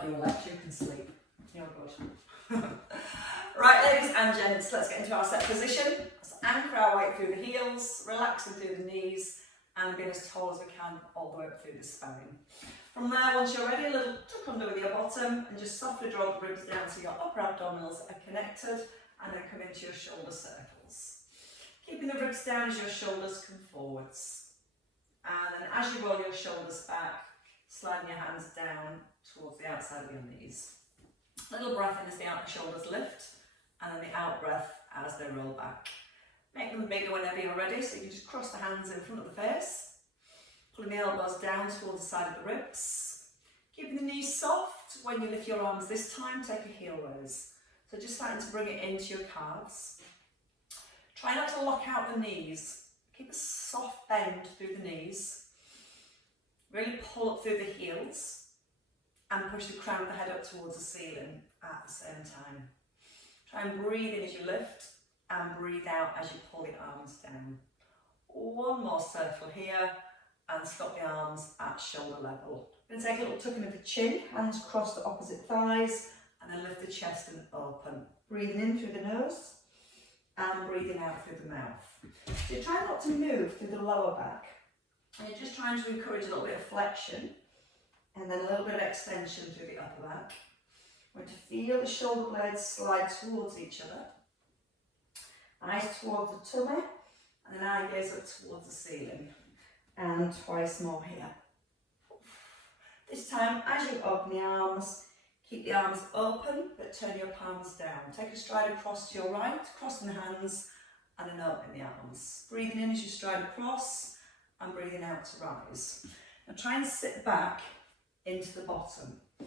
not your left, you can sleep. You're good. Right, ladies and gents, let's get into our set position. Let's anchor our weight through the heels, relaxing through the knees, and being as tall as we can all the way up through the spine. From there, once you're ready, a little tuck under with your bottom, and just softly draw the ribs down so your upper abdominals are connected, and then come into your shoulder circles. Keeping the ribs down as your shoulders come forwards. And then as you roll your shoulders back, sliding your hands down towards the outside of your knees. Little breath in as the outer shoulders lift, and then the out breath as they roll back. Make them bigger whenever you're ready, so you can just cross the hands in front of the face, pulling the elbows down towards the side of the ribs. Keeping the knees soft. When you lift your arms this time, take a heel raise. So just starting to bring it into your calves. Try not to lock out the knees. Keep a soft bend through the knees. Really pull up through the heels and push the crown of the head up towards the ceiling at the same time. Try and breathe in as you lift and breathe out as you pull the arms down. One more circle here and stop the arms at shoulder level. We're going to take a little tuck in of the chin, hands across the opposite thighs, and then lift the chest and open. Breathing in through the nose and breathing out through the mouth. So you're trying not to move through the lower back, and you're just trying to encourage a little bit of flexion and then a little bit of extension through the upper back. We're going to feel the shoulder blades slide towards each other. Eyes towards the tummy, and then eye gaze up towards the ceiling. And twice more here. This time, as you open the arms, keep the arms open, but turn your palms down. Take a stride across to your right, crossing the hands, and then opening the arms. Breathing in as you stride across, and breathing out to rise. Now try and sit back into the bottom. So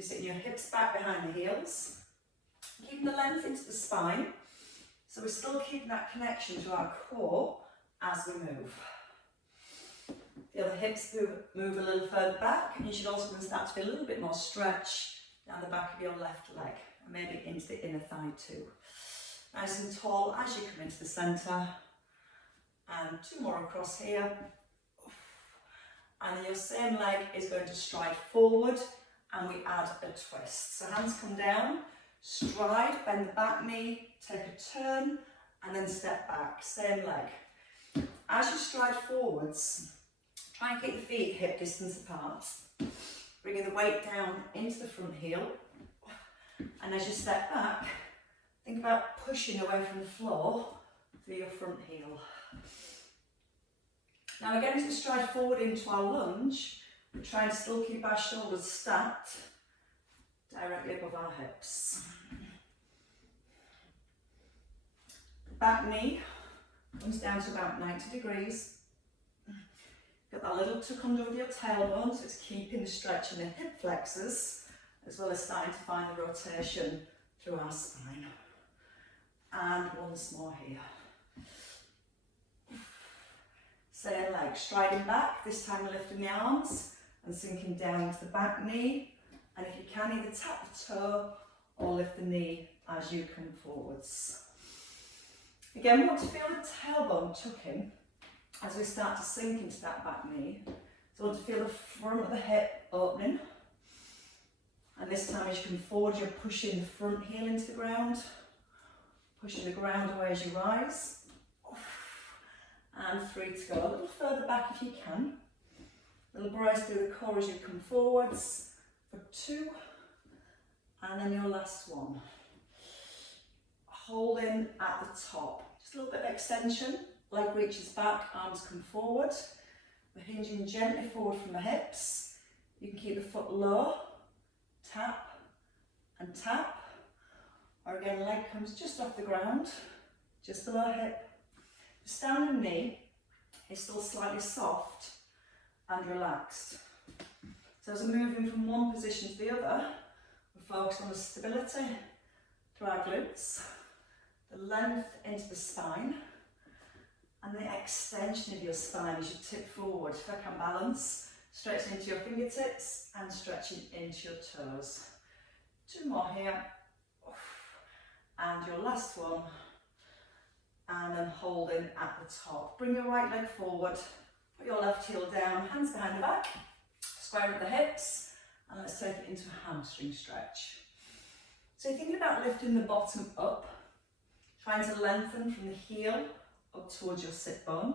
you're sitting your hips back behind the heels, keeping the length into the spine, so we're still keeping that connection to our core as we move. Feel the hips move a little further back, and you should also start to feel a little bit more stretch down the back of your left leg, and maybe into the inner thigh too. Nice and tall as you come into the centre, and two more across here. And then your same leg is going to stride forward, and we add a twist. So hands come down, stride, bend the back knee, take a turn, and then step back, same leg. As you stride forwards, try and keep the feet hip distance apart, bringing the weight down into the front heel, and as you step back, think about pushing away from the floor through your front heel. Now again, as we stride forward into our lunge, we try and still keep our shoulders stacked directly above our hips. The back knee comes down to about 90 degrees. Got that little tuck under with your tailbone, so it's keeping the stretch in the hip flexors, as well as starting to find the rotation through our spine. And once more here. Same leg, striding back, this time lifting the arms and sinking down into the back knee. And if you can, either tap the toe or lift the knee as you come forwards. Again, we want to feel the tailbone tucking as we start to sink into that back knee. So we want to feel the front of the hip opening. And this time as you come forward, you're pushing the front heel into the ground, pushing the ground away as you rise. And 3 to go. A little further back if you can. A little brace through the core as you come forwards. For 2. And then your last one. Holding at the top. Just a little bit of extension. Leg reaches back, arms come forward. We're hinging gently forward from the hips. You can keep the foot low. Tap and tap. Or again, leg comes just off the ground. Just below hip. The standing knee is still slightly soft and relaxed. So as we're moving from one position to the other, we're focused on the stability through our glutes, the length into the spine, and the extension of your spine as you tip forward. If I can balance, stretching into your fingertips and stretching into your toes. 2 more here. And your last one. And then holding at the top. Bring your right leg forward, put your left heel down, hands behind the back, square at the hips, And let's take it into a hamstring stretch. So you're thinking about lifting the bottom up, trying to lengthen from the heel up towards your sit bone.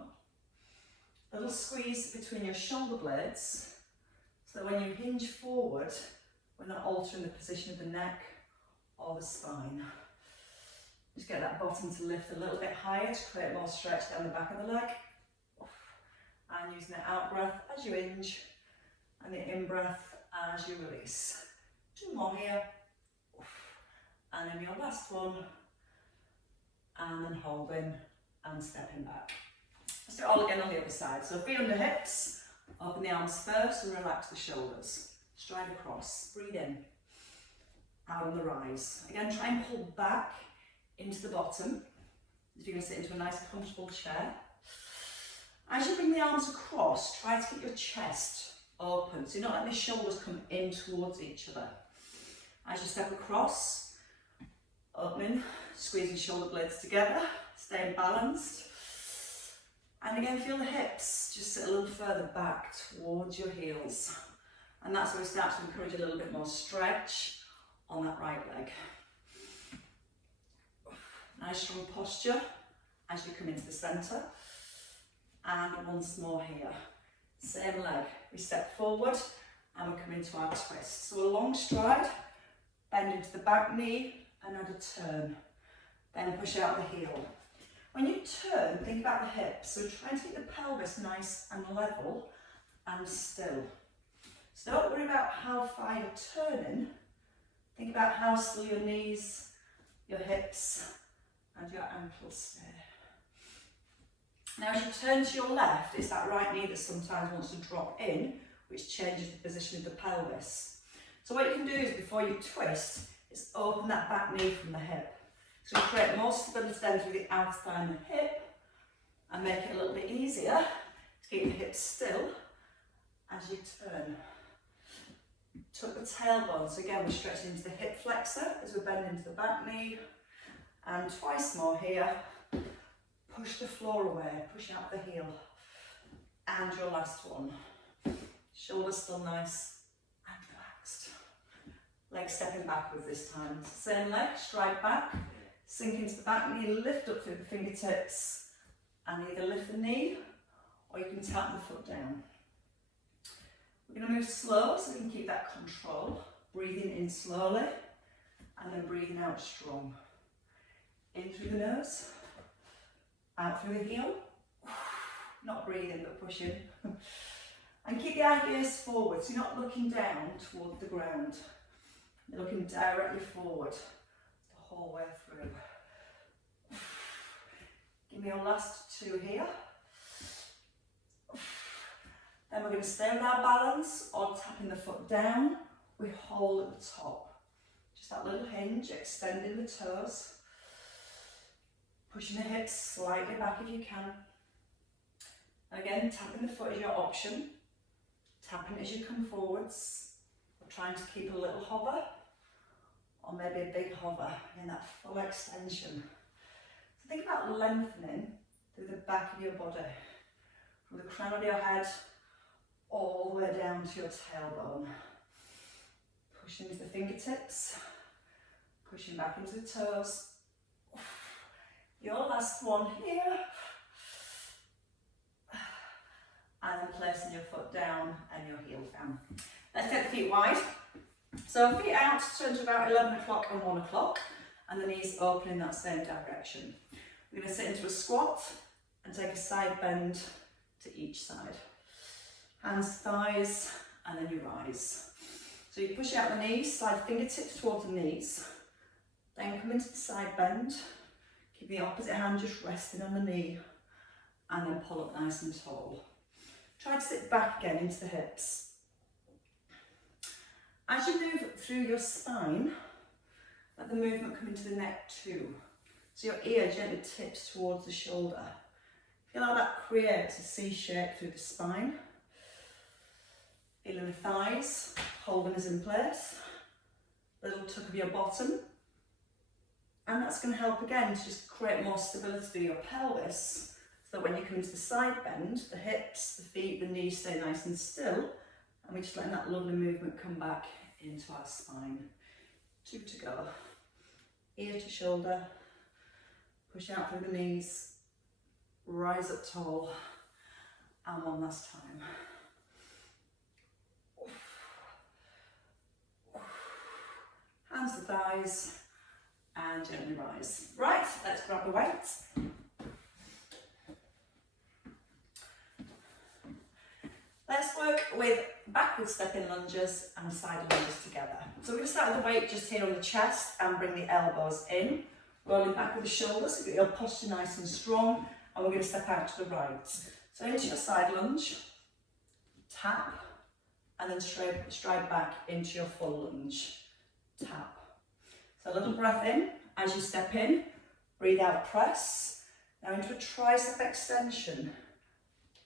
A little squeeze between your shoulder blades, so when you hinge forward, we're not altering the position of the neck or the spine. Just get that bottom to lift a little bit higher to create more stretch down the back of the leg. And using the out breath as you hinge, and the in breath as you release. 2 more here. And then your last one. And then holding and stepping back. Let's do it all again on the other side. So feet under hips, open the arms first and relax the shoulders. Stride across, breathe in, out on the rise. Again, try and pull back into the bottom. If you're going to sit into a nice comfortable chair. As you bring the arms across, try to keep your chest open. So you're not letting the shoulders come in towards each other. As you step across, opening, squeezing shoulder blades together, staying balanced. And again, feel the hips just sit a little further back towards your heels. And that's where we start to encourage a little bit more stretch on that right leg. Nice strong posture as you come into the centre. And once more here. Same leg. We step forward and we come into our twist. So a long stride, bend into the back knee and add a turn. Then push out the heel. When you turn, think about the hips. So try and keep the pelvis nice and level and still. So don't worry about how far you're turning. Think about how still your knees, your hips and your ankles stay. Now as you turn to your left, it's that right knee that sometimes wants to drop in, which changes the position of the pelvis. So what you can do is before you twist, is open that back knee from the hip. So you create more stability then through the outer thigh and the hip, and make it a little bit easier to keep the hips still as you turn. Tuck the tailbone, so again we're stretching into the hip flexor as we bend into the back knee, and twice more here. Push the floor away, push out the heel, and your last one. Shoulders still nice and relaxed. Leg stepping backwards this time. Same leg, stride back, sink into the back knee, lift up through the fingertips, and either lift the knee or you can tap the foot down. We're going to move slow so we can keep that control. Breathing in slowly and then breathing out strong. In through the nose, out through the heel. Not breathing but pushing. And keep the eye gaze forward so you're not looking down toward the ground. You're looking directly forward the whole way through. Give me your last 2 here. Then we're going to stay with our balance or tapping the foot down. We hold at the top. Just that little hinge, extending the toes. Pushing the hips slightly back if you can. Again, tapping the foot is your option. Tapping as you come forwards. We're trying to keep a little hover, or maybe a big hover in that full extension. So think about lengthening through the back of your body, from the crown of your head all the way down to your tailbone. Pushing into the fingertips, pushing back into the toes. Your last one here. And then placing your foot down and your heel down. Let's get the feet wide. So feet out, turn to about 11 o'clock and 1 o'clock, and the knees open in that same direction. We're going to sit into a squat and take a side bend to each side. Hands to thighs, and then you rise. So you push out the knees, slide fingertips towards the knees, then come into the side bend, keep the opposite hand just resting on the knee, and then pull up nice and tall. Try to sit back again into the hips. As you move through your spine, let the movement come into the neck too. So your ear gently tips towards the shoulder. Feel how that creates a C shape through the spine. Feeling the thighs, holding us in place. Little tuck of your bottom. And that's going to help again to just create more stability through your pelvis. So that when you come into the side bend, the hips, the feet, the knees stay nice and still. And we're just letting that lovely movement come back into our spine. 2 to go. Ear to shoulder, push out through the knees, rise up tall, and one last time. Hands to thighs, and gently rise. Right, let's grab the weights. Let's work with backward stepping lunges and side lunges together. So we're going to start with the weight just here on the chest and bring the elbows in. Rolling back with the shoulders, so get your posture nice and strong, and we're going to step out to the right. So into your side lunge, tap, and then stride back into your full lunge, tap. So a little breath in as you step in, breathe out, press. Now into a tricep extension,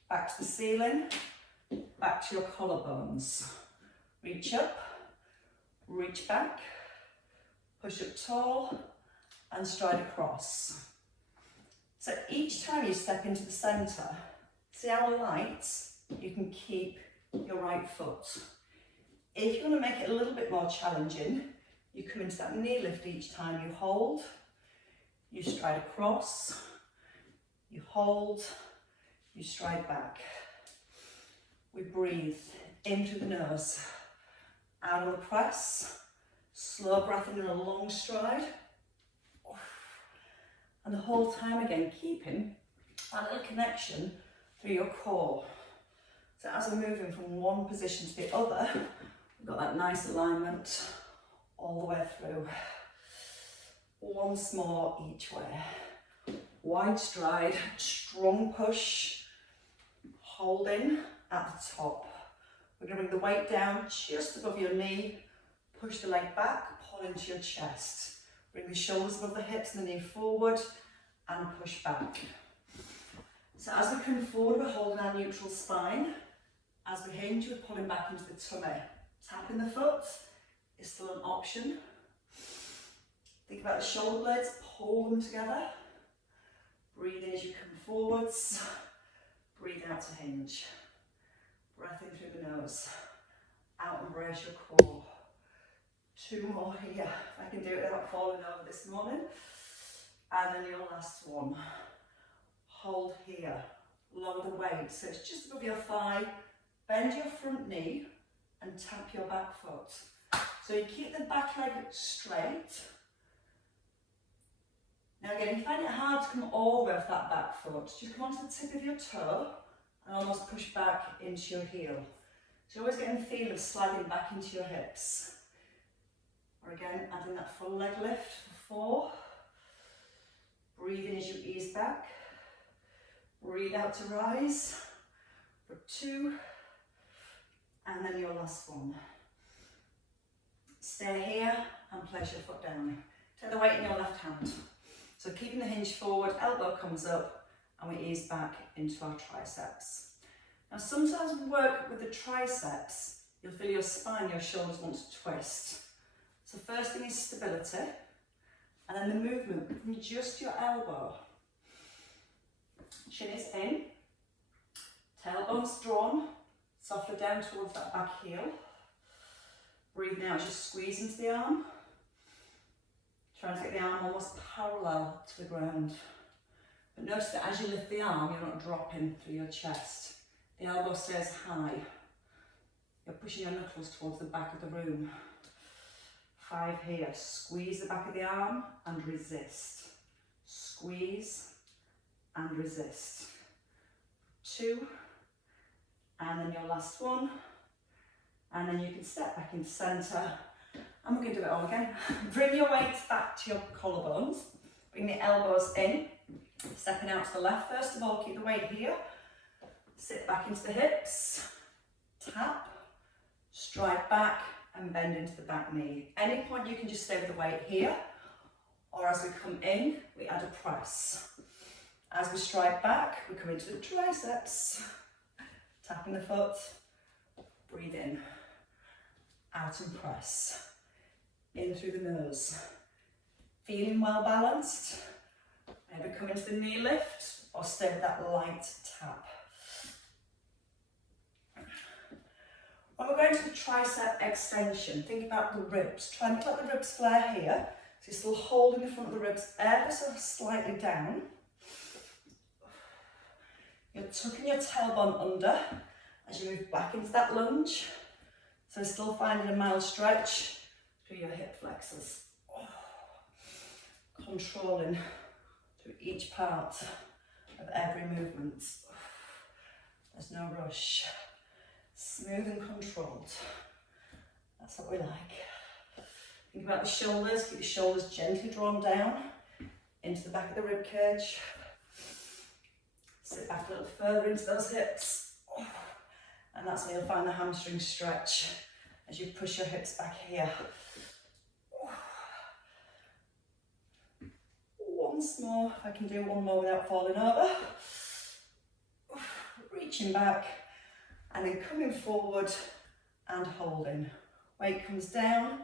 back to the ceiling, back to your collarbones. Reach up, reach back, push up tall, and stride across. So each time you step into the centre, see how light you can keep your right foot. If you want to make it a little bit more challenging, you come into that knee lift each time you hold, you stride across, you hold, you stride back. We breathe in through the nose, out on the press, slow breath in a long stride, and the whole time again keeping that little connection through your core. So as we're moving from one position to the other, we've got that nice alignment all the way through. Once more each way. Wide stride, strong push, holding at the top. We're going to bring the weight down just above your knee, push the leg back, pull into your chest. Bring the shoulders above the hips and the knee forward and push back. So as we come forward, we're holding our neutral spine. As we hinge, we're pulling back into the tummy. Tapping the foot is still an option. Think about the shoulder blades, pull them together. Breathe in as you come forwards. Breathe out to hinge. Breath in through the nose. Out and brace your core. 2 more here. If I can do it without falling over this morning. And then your last one. Hold here. Lower the weight. So it's just above your thigh. Bend your front knee and tap your back foot. So you keep the back leg straight. Now again, if you find it hard to come all the way off that back foot, just come onto the tip of your toe and almost push back into your heel. So you're always getting the feel of sliding back into your hips. Or again, adding that full leg lift for 4. Breathe in as you ease back. Breathe out to rise for 2. And then your last one. Stay here and place your foot down. Take the weight in your left hand. So keeping the hinge forward, elbow comes up, and we ease back into our triceps. Now sometimes we work with the triceps, you'll feel your spine, your shoulders want to twist. So first thing is stability, and then the movement from just your elbow. Chin is in, tailbone's drawn, softly down towards that back heel. Breathe now as you squeeze into the arm. Trying to get the arm almost parallel to the ground. But notice that as you lift the arm, you're not dropping through your chest. The elbow stays high. You're pushing your knuckles towards the back of the room. 5 here. Squeeze the back of the arm and resist. Squeeze and resist. 2. And then your last one. And then you can step back into centre. And we're going to do it all again. Bring your weight back to your collarbones. Bring the elbows in. Stepping out to the left. First of all, keep the weight here. Sit back into the hips. Tap. Stride back and bend into the back knee. Any point you can just stay with the weight here. Or as we come in, we add a press. As we stride back, we come into the triceps. Tapping the foot. Breathe in. Out and press. In through the nose. Feeling well balanced. Maybe come into the knee lift or stay with that light tap. When we're going to the tricep extension, think about the ribs. Try not to let the ribs flare here. So you're still holding the front of the ribs ever so slightly down. You're tucking your tailbone under as you move back into that lunge. So still finding a mild stretch through your hip flexors. Controlling through each part of every movement. There's no rush. Smooth and controlled. That's what we like. Think about the shoulders. Keep the shoulders gently drawn down into the back of the rib cage. Sit back a little further into those hips. And that's where you'll find the hamstring stretch as you push your hips back here. Once more, if I can do one more without falling over. Reaching back and then coming forward and holding. Weight comes down,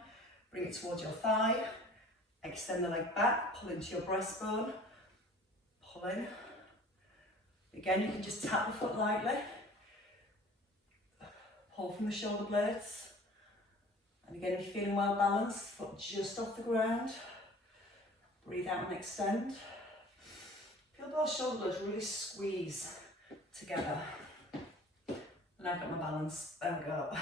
bring it towards your thigh, extend the leg back, pull into your breastbone, pull in. Again, you can just tap the foot lightly, pull from the shoulder blades. And again, if you're feeling well balanced, foot just off the ground. Breathe out and extend. Feel both shoulder blades really squeeze together. And I've got my balance. There we go.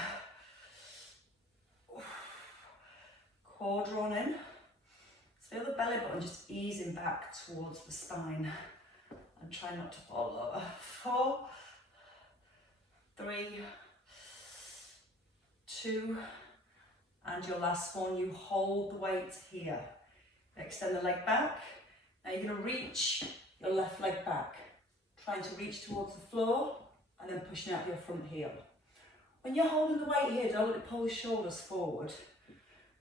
Core drawn in. Feel the belly button just easing back towards the spine. And try not to fall over. 4, 3, 2, and your last one. You hold the weight here. Extend the leg back. Now you're going to reach your left leg back, trying to reach towards the floor and then pushing out your front heel. When you're holding the weight here, don't let it pull the shoulders forward.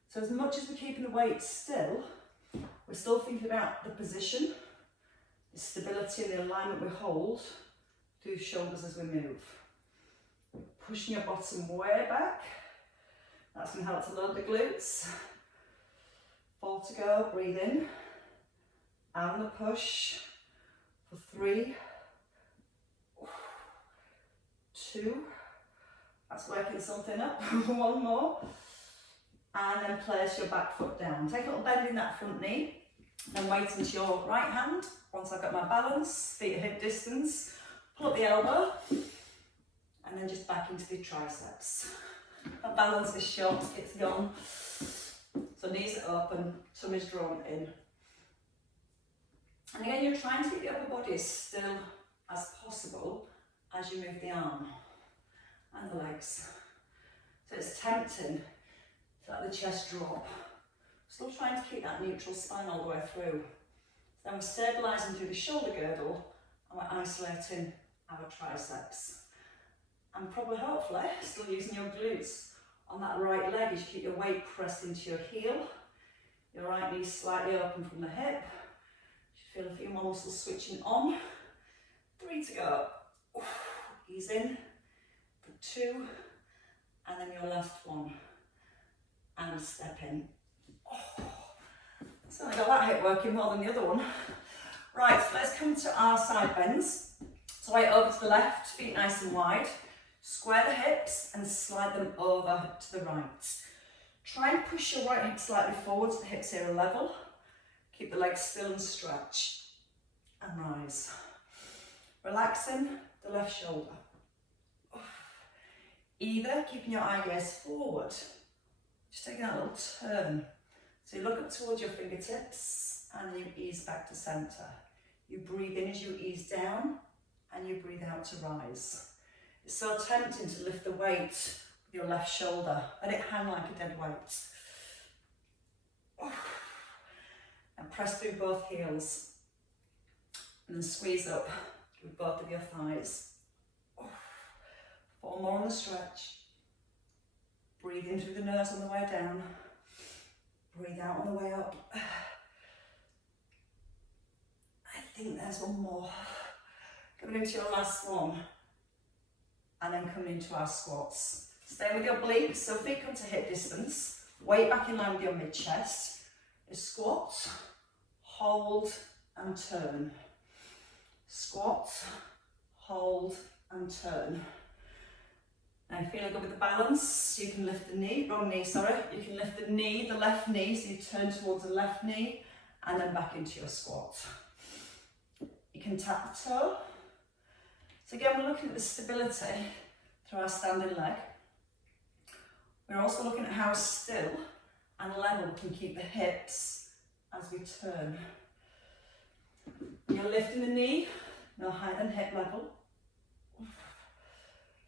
So as much as we're keeping the weight still, we're still thinking about the position, the stability and the alignment we hold through the shoulders as we move. Pushing your bottom way back. That's going to help to load the glutes. 4 to go, breathe in, and the push for 3, 2, that's working something up, 1 more, and then place your back foot down. Take a little bend in that front knee, then wait into your right hand. Once I've got my balance, feet at hip distance, pull up the elbow, and then just back into the triceps. That balance is short, it's gone. So knees are open, tummy's drawn in. And again, you're trying to keep the upper body as still as possible as you move the arm and the legs. So it's tempting to let the chest drop. Still trying to keep that neutral spine all the way through. So then we're stabilising through the shoulder girdle and we're isolating our triceps. And probably, hopefully, still using your glutes on that right leg as you keep your weight pressed into your heel. Your right knee slightly open from the hip. You feel a few more muscles switching on. 3 to go. Ease in. For 2. And then your last one. And step in. So I got that hip working more than the other one. Right, so let's come to our side bends. So weight over to the left, feet nice and wide. Square the hips and slide them over to the right. Try and push your right hip slightly forward so the hips here are level. Keep the legs still and stretch. And rise. Relaxing the left shoulder. Either keeping your eye gaze forward, just taking that little turn. So you look up towards your fingertips and you ease back to center. You breathe in as you ease down and you breathe out to rise. It's so tempting to lift the weight with your left shoulder. Let it hang like a dead weight. And press through both heels. And then squeeze up with both of your thighs. 4 more on the stretch. Breathe in through the nose on the way down. Breathe out on the way up. I think there's 1 more. Coming into your last one. And then coming into our squats. Stay with your obliques, so feet come to hip distance. Weight back in line with your mid-chest. A squat, hold and turn. Squat, hold and turn. Now you're feeling good with the balance, you can lift the knee, wrong knee, sorry. You can lift the knee, the left knee, so you turn towards the left knee and then back into your squat. You can tap the toe. So again, we're looking at the stability through our standing leg. We're also looking at how still and level we can keep the hips as we turn. You're lifting the knee, no higher than hip level.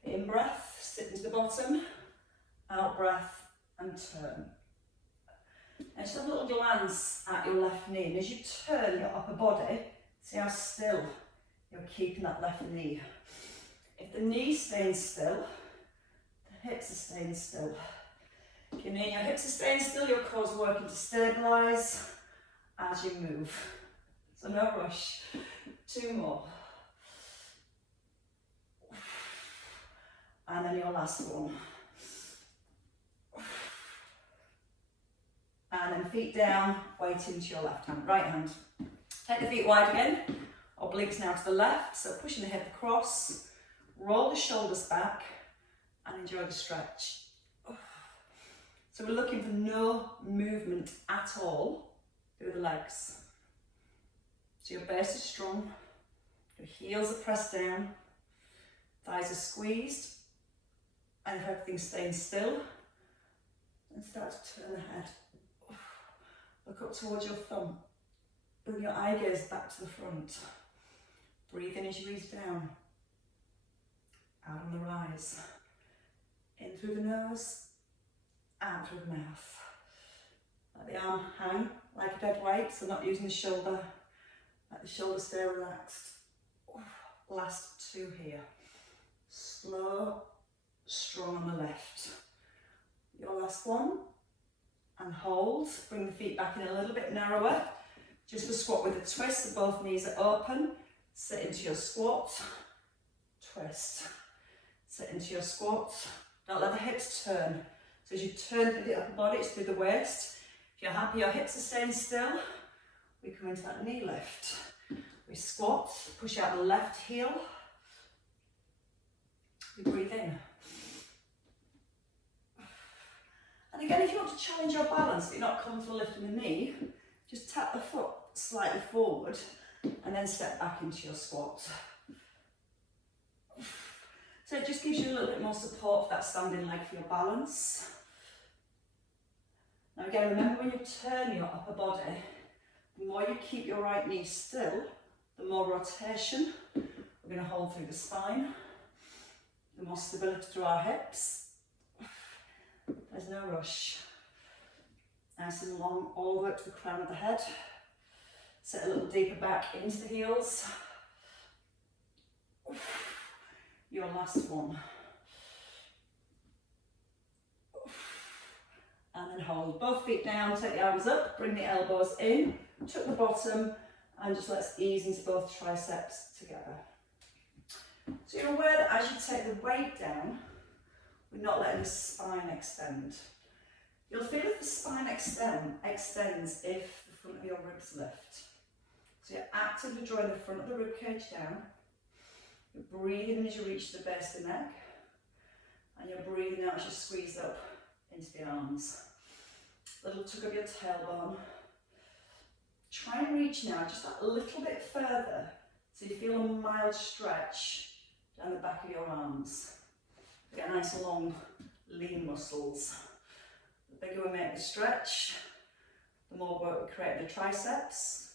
In breath, sit into the bottom, out breath and turn. And just have a little glance at your left knee, and as you turn your upper body, see how still you're keeping that left knee. If the knee's staying still, the hips are staying still. If your knee and your hips are staying still, your core's working to stabilise as you move. So no rush. 2 more. And then your last one. And then feet down, weight into your left hand, right hand. Take the feet wide again. Obliques now to the left, so pushing the hip across. Roll the shoulders back and enjoy the stretch. So we're looking for no movement at all through the legs. So your base is strong, your heels are pressed down, thighs are squeezed, and if everything's staying still, then start to turn the head. Look up towards your thumb. Bring your eye gaze back to the front. Breathe in as you ease down. Out on the rise. In through the nose, out through the mouth. Let the arm hang like a dead weight, so not using the shoulder. Let the shoulder stay relaxed. Last 2 here. Slow, strong on the left. Your last one. And hold. Bring the feet back in a little bit narrower. Just a squat with a twist, so both knees are open. Sit into your squat. Twist. Sit into your squat. Don't let the hips turn. So as you turn through the upper body, it's through the waist. If you're happy your hips are staying still, we come into that knee lift. We squat, push out the left heel. We breathe in. And again, if you want to challenge your balance, you're not comfortable lifting the knee, just tap the foot slightly forward and then step back into your squat. So it just gives you a little bit more support for that standing leg for your balance. Now again, remember when you turn your upper body, the more you keep your right knee still, the more rotation we're going to hold through the spine, the more stability through our hips. There's no rush. Nice and long all the way up to the crown of the head. Sit a little deeper back into the heels. Your last one. And then hold both feet down, take the arms up, bring the elbows in, tuck the bottom, and just let's ease into both triceps together. So you're aware that as you take the weight down, we're not letting the spine extend. You'll feel if the spine extends if the front of your ribs lift. So you're actively drawing the front of the rib cage down. You're breathing as you reach the base of the neck. And you're breathing out as you squeeze up into the arms. Little tug of your tailbone. Try and reach now just that little bit further so you feel a mild stretch down the back of your arms. Get nice long lean muscles. The bigger we make the stretch, the more work we create in the triceps.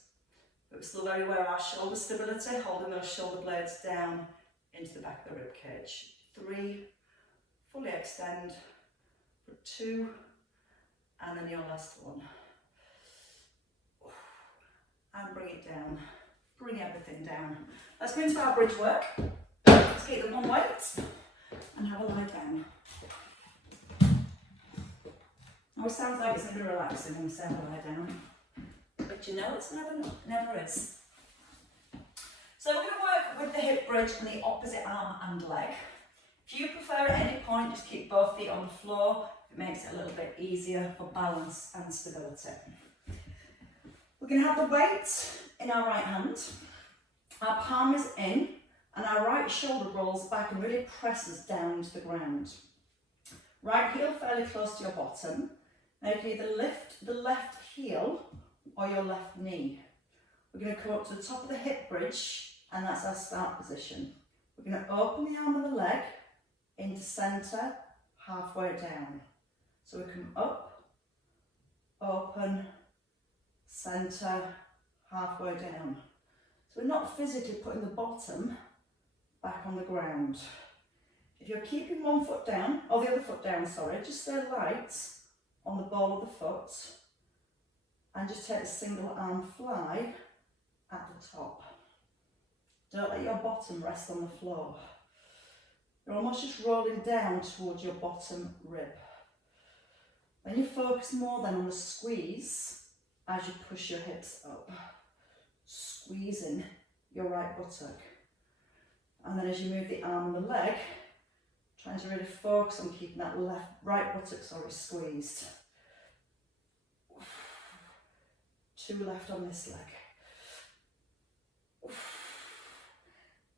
But we're still very aware of our shoulder stability, holding those shoulder blades down into the back of the rib cage. 3, fully extend. For 2, and then your last one. And bring it down. Bring everything down. Let's go into our bridge work. Let's keep them on weight and have a lie down. Now it sounds like it's going to be relaxing when we say have a lie down, but you know it's never is. So we're going to work with the hip bridge and the opposite arm and leg. If you prefer at any point, just keep both feet on the floor. It makes it a little bit easier for balance and stability. We're going to have the weight in our right hand. Our palm is in And our right shoulder rolls back and really presses down to the ground. Right heel fairly close to your bottom. Now you can either lift the left heel or your left knee. We're going to come up to the top of the hip bridge, and that's our start position. We're going to open the arm and the leg into centre, halfway down. So we come up, open, centre, halfway down. So we're not physically putting the bottom back on the ground. If you're keeping one foot down, or the other foot down, sorry, just stay light on the ball of the foot and just take a single arm fly at the top. Don't let your bottom rest on the floor. You're almost just rolling down towards your bottom rib. Then you focus more then on the squeeze as you push your hips up, squeezing your right buttock. And then as you move the arm and the leg, trying to really focus on keeping that right buttock squeezed. 2 left on this leg.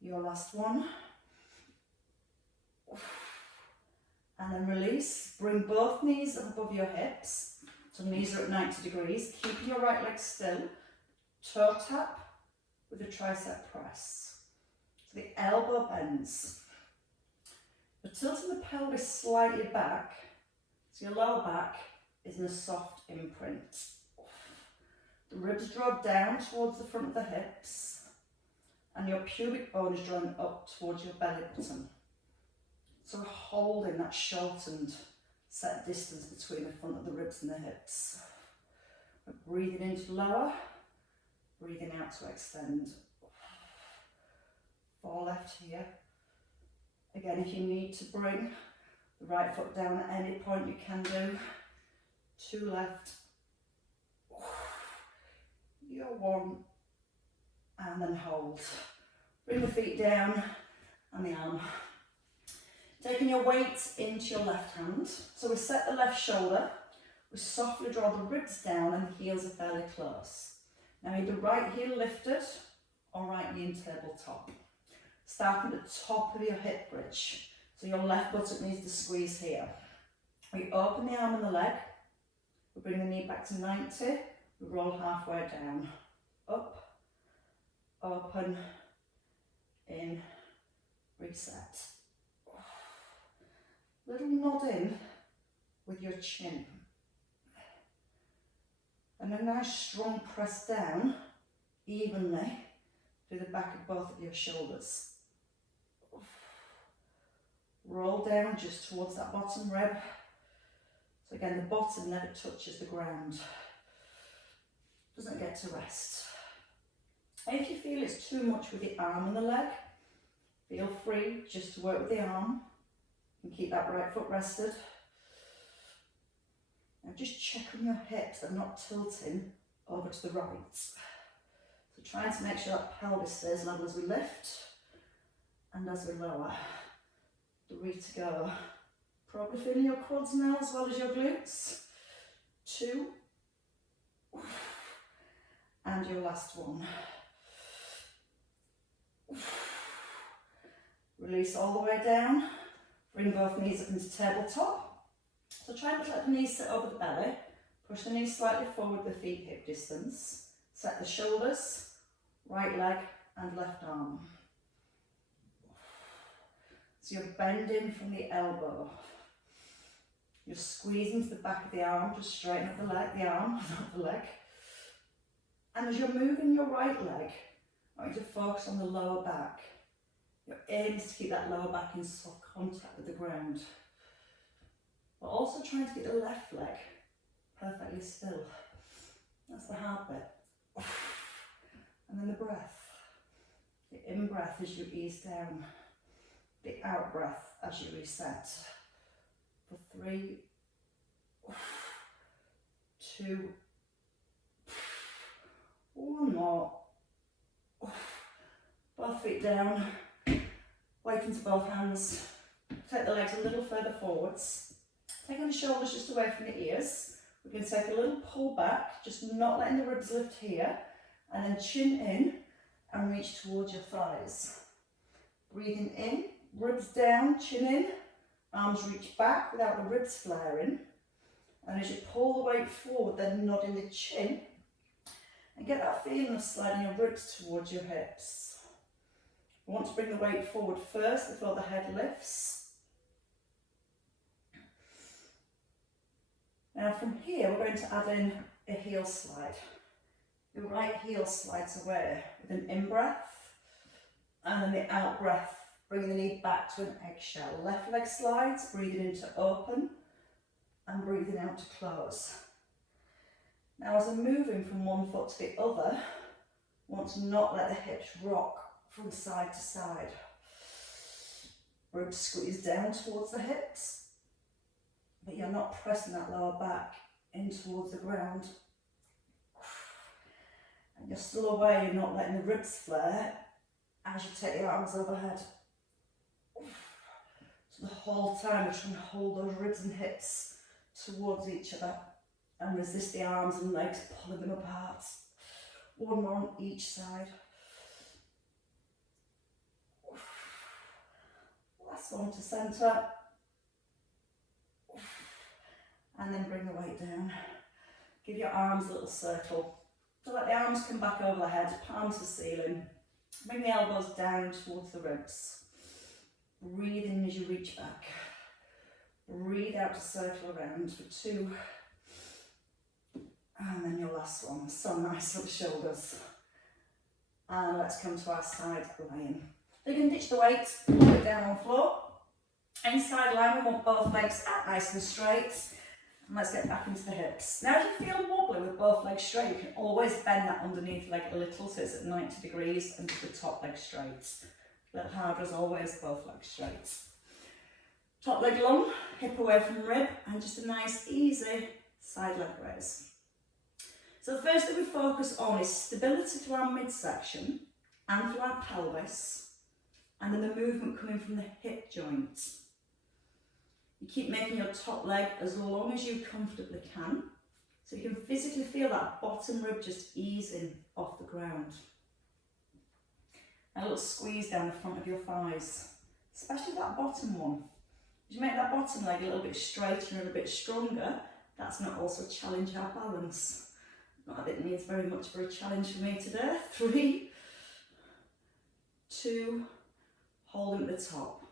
Your last one. And then release. Bring both knees up above your hips. So knees are at 90 degrees. Keeping your right leg still. Toe tap with a tricep press. So the elbow bends. You're tilting the pelvis slightly back. So your lower back is in a soft imprint. The ribs draw down towards the front of the hips. And your pubic bone is drawn up towards your belly button. So we're holding that shortened set distance between the front of the ribs and the hips. We're breathing in to lower, breathing out to extend. 4 left here. Again, if you need to bring the right foot down at any point, you can do. 2 left. Your 1. And then hold. Bring the feet down and the arm. Taking your weight into your left hand. So we set the left shoulder. We softly draw the ribs down and the heels are fairly close. Now either right heel lifted or right knee in tabletop. Starting at the top of your hip bridge. So your left buttock needs to squeeze here. We open the arm and the leg. We bring the knee back to 90. We roll halfway down. Up. Open, in, reset. Little nod in with your chin. And a nice strong press down evenly through the back of both of your shoulders. Roll down just towards that bottom rib. So again, the bottom never touches the ground. Doesn't get to rest. If you feel it's too much with the arm and the leg, feel free just to work with the arm and keep that right foot rested. Now just check on your hips, they're not tilting over to the right. So trying to make sure that pelvis stays level as we lift and as we lower. 3 to go. Probably feeling your quads now as well as your glutes. 2. And your last one. Release all the way down. Bring both knees up into tabletop. So try not to let the knees sit over the belly. Push the knees slightly forward with feet hip distance. Set the shoulders, right leg and left arm. So you're bending from the elbow. You're squeezing to the back of the arm, just straighten up the leg, the arm, not the leg. And as you're moving your right leg, I want you to focus on the lower back. Your aim is to keep that lower back in soft contact with the ground. But also trying to get the left leg perfectly still. That's the hard bit. And then the breath. The in-breath as you ease down. The out-breath as you reset. For 3, 2, 1 more. Both feet down. Weight into both hands. Take the legs a little further forwards. Taking the shoulders just away from the ears. We can take a little pull back, just not letting the ribs lift here. And then chin in and reach towards your thighs. Breathing in, ribs down, chin in, arms reach back without the ribs flaring. And as you pull the weight forward, then nodding the chin. And get that feeling of sliding your ribs towards your hips. You want to bring the weight forward first before the head lifts. Now from here, we're going to add in a heel slide. Your right heel slides away with an in-breath, and then the out-breath, bringing the knee back to an eggshell. Left leg slides, breathing in to open, and breathing out to close. Now as I'm moving from one foot to the other, I want to not let the hips rock from side to side. Ribs squeeze down towards the hips, but you're not pressing that lower back in towards the ground. And you're still aware you're not letting the ribs flare as you take your arms overhead. So the whole time you're trying to hold those ribs and hips towards each other and resist the arms and legs pulling them apart. One more on each side. Last one to centre. And then bring the weight down. Give your arms a little circle. So let the arms come back over the head, palms to ceiling. Bring the elbows down towards the ribs. Breathe in as you reach back. Breathe out to circle around for 2. And then your last one. So nice for the shoulders. And let's come to our side lying. You can ditch the weight, put it down on the floor. Inside lying, we want both legs out nice and straight. And let's get back into the hips. Now if you feel wobbly with both legs straight, you can always bend that underneath leg a little so it's at 90 degrees and just the top leg straight. A little harder as always, both legs straight. Top leg long, hip away from rib, and just a nice easy side leg raise. So the first thing we focus on is stability to our midsection and through our pelvis, and then the movement coming from the hip joints. You keep making your top leg as long as you comfortably can, so you can physically feel that bottom rib just easing off the ground. A little squeeze down the front of your thighs, especially that bottom one. As you make that bottom leg a little bit straighter and a bit stronger, that's going to also challenge our balance. Not that it needs very much for a challenge for me today. 3, 2, holding at the top.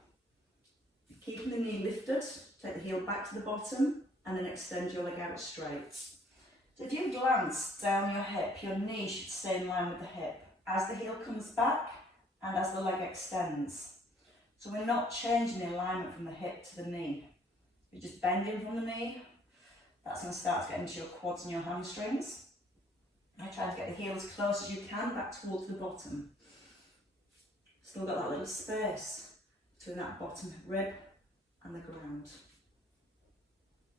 Keeping the knee lifted, take the heel back to the bottom and then extend your leg out straight. So if you glance down your hip, your knee should stay in line with the hip as the heel comes back and as the leg extends. So we're not changing the alignment from the hip to the knee. You're just bending from the knee. That's going to start to get into your quads and your hamstrings. I try to get the heel as close as you can back towards the bottom. Still got that little space between that bottom rib and the ground.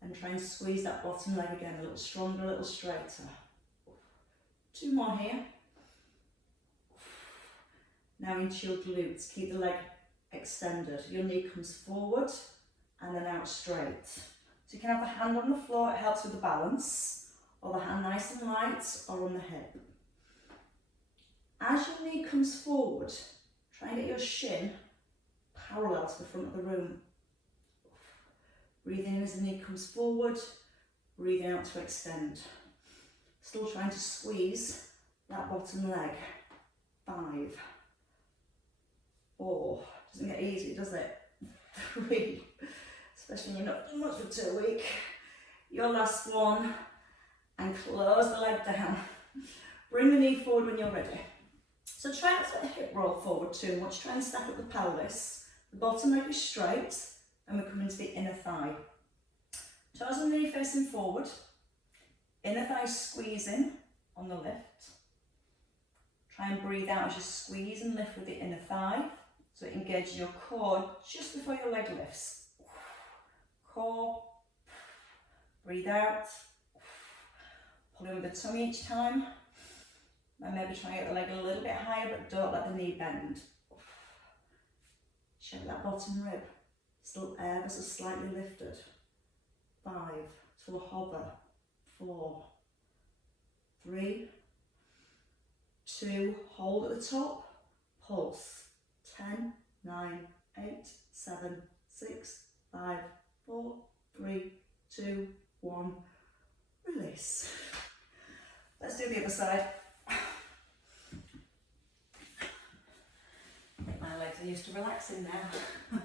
And try and squeeze that bottom leg again, a little stronger, a little straighter. 2 more here. Now into your glutes, keep the leg extended. Your knee comes forward and then out straight. So you can have the hand on the floor, it helps with the balance, or the hand nice and light, or on the hip. As your knee comes forward, try and get your shin parallel to the front of the room. Breathe in as the knee comes forward, breathe out to extend. Still trying to squeeze that bottom leg. 5, 4, doesn't get easy, does it? 3, especially when you're not doing much for 2 weeks. Your last one, and close the leg down. Bring the knee forward when you're ready. So try not to let the hip roll forward too much, try and stack up the pelvis. The bottom leg is straight, and we're coming to the inner thigh. Toes and knee facing forward, inner thigh squeezing on the lift. Try and breathe out as you squeeze and lift with the inner thigh, so it engages your core just before your leg lifts. Core, breathe out, pull in with the tummy each time, and maybe try and get the leg a little bit higher, but don't let the knee bend. Check that bottom rib, still ever so slightly lifted. 5, to a hover. 4, 3, 2, hold at the top, pulse. 10, 9, 8, 7, 6, 5, 4, 3, 2, 1. Release. Let's do the other side. I think my legs are used to relaxing now.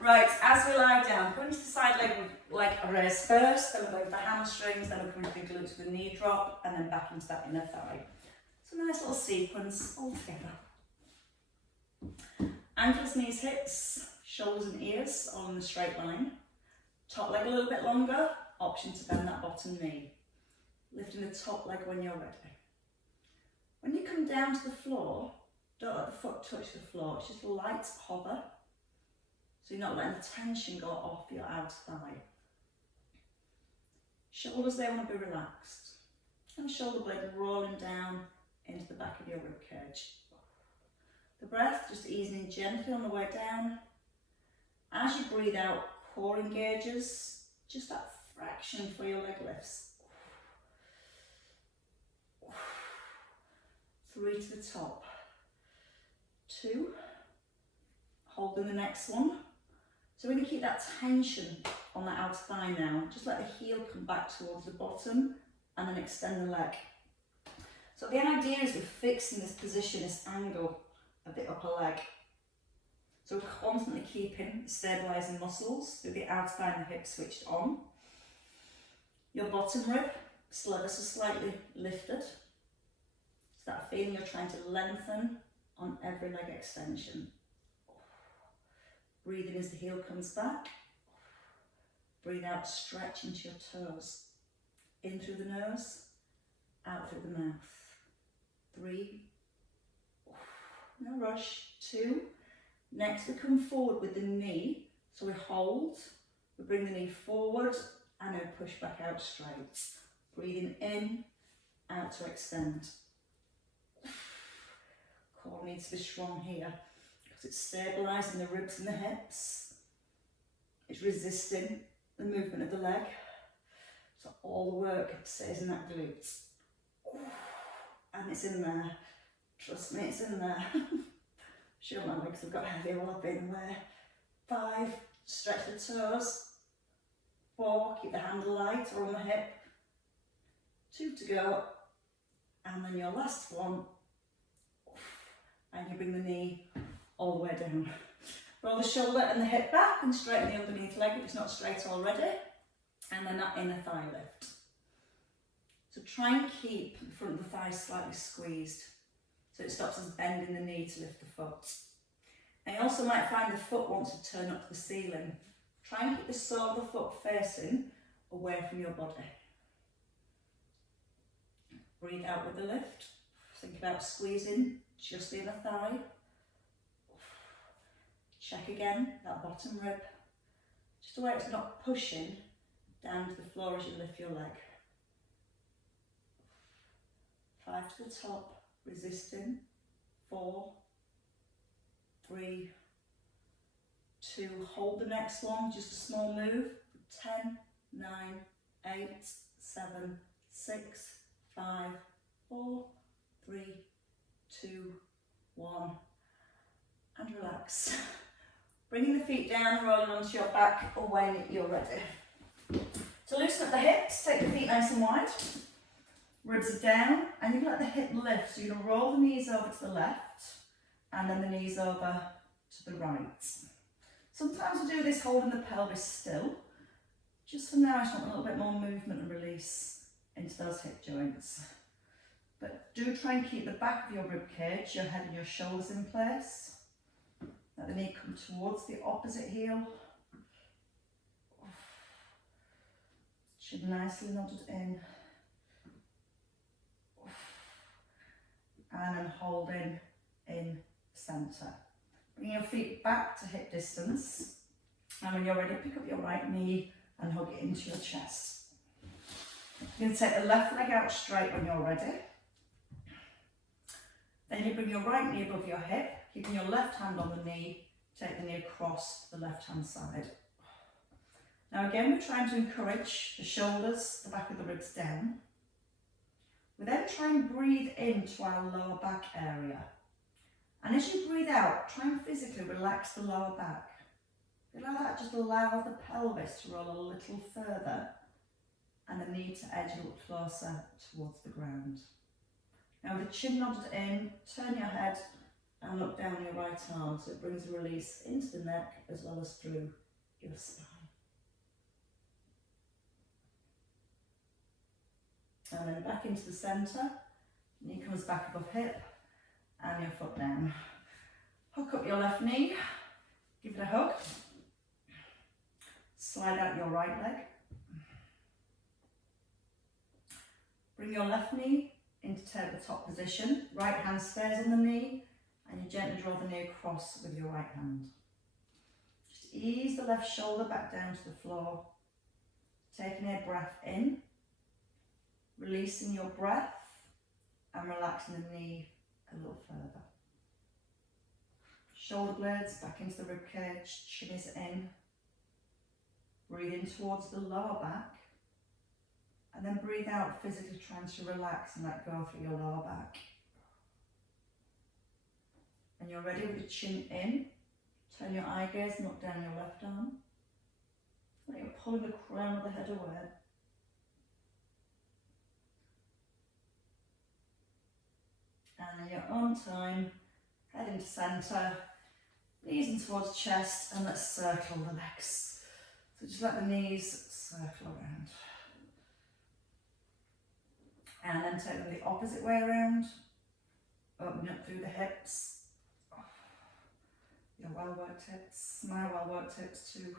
Right, as we lie down, come into the side leg like a raise first, then we're going to the hamstrings, then we're coming to the glutes with a knee drop, and then back into that inner thigh. So nice little sequence all together. Ankles, knees, hips, shoulders and ears all in a straight line. Top leg a little bit longer, option to bend that bottom knee. Lifting the top leg when you're ready. When you come down to the floor, don't let the foot touch the floor, it's just a light hover. So you're not letting the tension go off your outer thigh. Shoulders, they want to be relaxed. And the shoulder blade rolling down into the back of your rib cage. The breath just easing in gently on the way down. As you breathe out, core engages, just that fraction for your leg lifts. 3 to the top. 2. Holding the next one. So we're going to keep that tension on that outer thigh now. Just let the heel come back towards the bottom and then extend the leg. So the idea is we're fixing this position, this angle of the upper leg. So we're constantly keeping stabilising muscles through the outer thigh and the hip switched on. Your bottom rib still ever so slightly lifted. It's that feeling you're trying to lengthen on every leg extension. Breathe in as the heel comes back. Breathe out, stretch into your toes. In through the nose, out through the mouth. 3. No rush. 2. Next we come forward with the knee. So we hold, we bring the knee forward and then push back out straight. Breathing in, out to extend. Core needs to be strong here. It's stabilising the ribs and the hips. It's resisting the movement of the leg. So all the work stays in that glute. And it's in there. Trust me, it's in there. Sure, my legs have got heavy while I've been away. 5, stretch the toes. 4, keep the handle light or on the hip. 2 to go. And then your last one. And you bring the knee all the way down. Roll the shoulder and the hip back and straighten the underneath leg if it's not straight already. And then that inner thigh lift. So try and keep the front of the thigh slightly squeezed so it stops us bending the knee to lift the foot. And you also might find the foot wants to turn up to the ceiling. Try and keep the sole of the foot facing away from your body. Breathe out with the lift. Think about squeezing just the inner thigh. Check again, that bottom rib. Just the way it's not pushing down to the floor as you lift your leg. 5 to the top, resisting. 4, 3, 2, hold the next one, just a small move. 10, 9, 8, 7, 6, 5, 4, 3, 2, 1, and relax. Bringing the feet down, rolling onto your back when you're ready. To loosen up the hips, take the feet nice and wide. Ribs are down, and you let the hip lift. So you're going to roll the knees over to the left, and then the knees over to the right. Sometimes we do this holding the pelvis still. Just for now, I just want a little bit more movement and release into those hip joints. But do try and keep the back of your rib cage, your head and your shoulders in place. Let the knee come towards the opposite heel. Should nicely nodded in. And then holding in centre. Bring your feet back to hip distance. And when you're ready, pick up your right knee and hug it into your chest. You're going to take the left leg out straight when you're ready. Then you bring your right knee above your hip, keeping your left hand on the knee, take the knee across the left hand side. Now again, we're trying to encourage the shoulders, the back of the ribs down. We then try and breathe into our lower back area. And as you breathe out, try and physically relax the lower back. Feel like that just allows the pelvis to roll a little further and the knee to edge a little closer towards the ground. Now with the chin nodded in, turn your head and look down your right arm so it brings a release into the neck as well as through your spine. And then back into the centre, knee comes back above hip and your foot down. Hook up your left knee, give it a hug, slide out your right leg. Bring your left knee into tabletop position, right hand stays on the knee and you gently draw the knee across with your right hand. Just ease the left shoulder back down to the floor, taking a breath in, releasing your breath and relaxing the knee a little further. Shoulder blades back into the rib cage, chin is in. Breathe in towards the lower back and then breathe out, physically trying to relax and let go through your lower back. When you're ready with the chin in, turn your eye gaze and look down your left arm. Like you're pulling the crown of the head away. And in your own time, head into centre, knees in towards chest, and let's circle the legs. So just let the knees circle around. And then take them the opposite way around, opening up through the hips. Your well-worked hips, my well-worked hips too.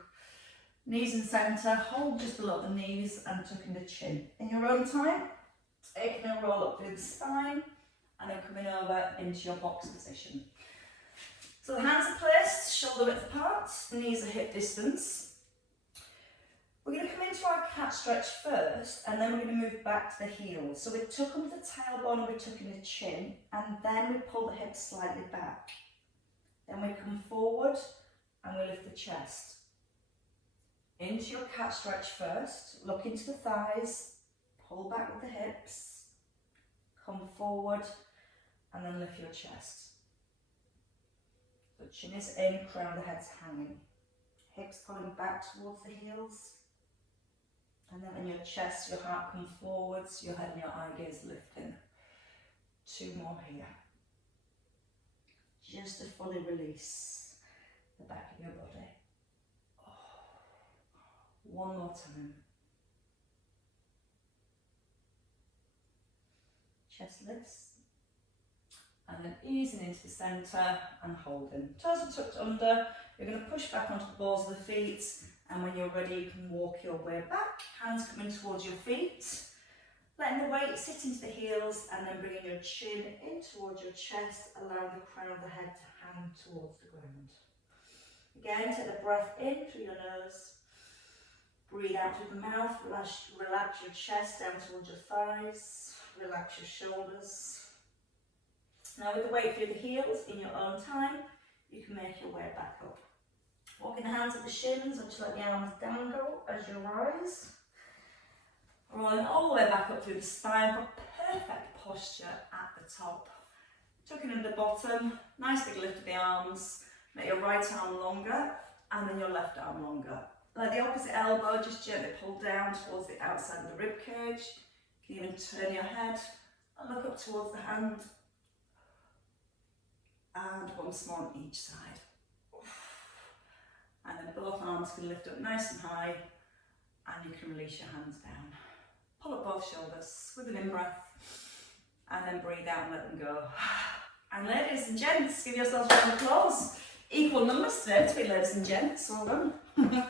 Knees in centre, hold just below the knees and tucking the chin. In your own time, taking a roll up through the spine and then coming over into your box position. So the hands are placed, shoulder width apart, the knees are hip distance. We're going to come into our cat stretch first and then we're going to move back to the heels. So we tuck under the tailbone and we tuck in the chin and then we pull the hips slightly back. Then we come forward and we lift the chest. Into your cat stretch first, look into the thighs, pull back with the hips, come forward and then lift your chest. The chin is in, crown of the head's hanging. Hips pulling back towards the heels. And then in your chest, your heart comes forwards, your head and your eye gaze lifting. 2 more here. Just to fully release the back of your body. 1 more time. Chest lifts. And then easing into the centre and holding. Toes are tucked under. You're going to push back onto the balls of the feet. And when you're ready, you can walk your way back. Hands coming towards your feet. Letting the weight sit into the heels and then bringing your chin in towards your chest, allowing the crown of the head to hang towards the ground. Again, take the breath in through your nose. Breathe out through the mouth, relax your chest down towards your thighs, relax your shoulders. Now with the weight through the heels, in your own time, you can make your way back up. Walking the hands at the shins, and just let the arms dangle as you rise. Rolling all the way back up through the spine for perfect posture at the top. Tucking in the bottom, nice big lift of the arms. Make your right arm longer and then your left arm longer. Let the opposite elbow just gently pull down towards the outside of the rib cage. You can even turn your head and look up towards the hand. And once more on each side. And then both arms can lift up nice and high and you can release your hands down. Pull up both shoulders with an in-breath and then breathe out and let them go. And ladies and gents, give yourselves a round of applause. Equal numbers today between ladies and gents, well done.